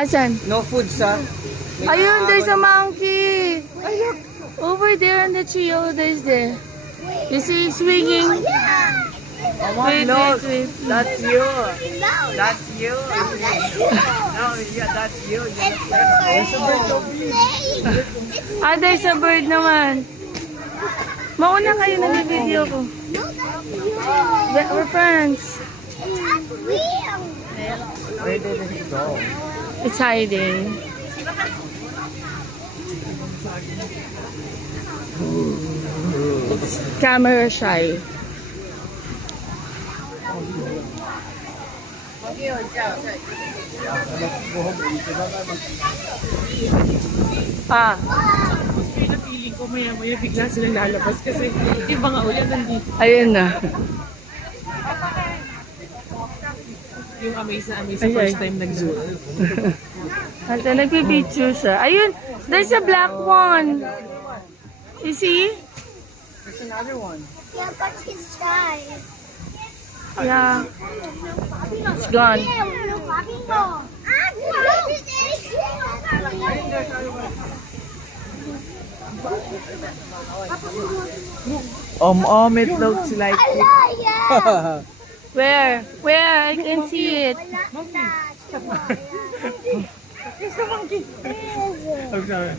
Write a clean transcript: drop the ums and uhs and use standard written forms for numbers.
Asan? No food, sa. Ayun, there's a monkey. Over there on the tree. Oh, there's there. You see, swinging. Wait, wait, wait. That's you. No. That's you. No, that's you. No, yeah, that's you. It's playing. Ah, there's a bird naman. Mauna kayo, nag-video ko. No, that's you. We're friends. That's real. Where did it go? It's hiding. It's camera shy. Ah, Feeling ko maya-maya bigla silang lalabas kasi iba nga ulit nandito. ayun na. Yung amaze na amaze Ay, first ay. time nag-zoo. At nagpipicture siya. Ayun, there's a black one. You see? There's another one. Yeah, but he's shy. Yeah. It's gone. It looks like. Alaya! Where? Where? I can see it. I'm sorry.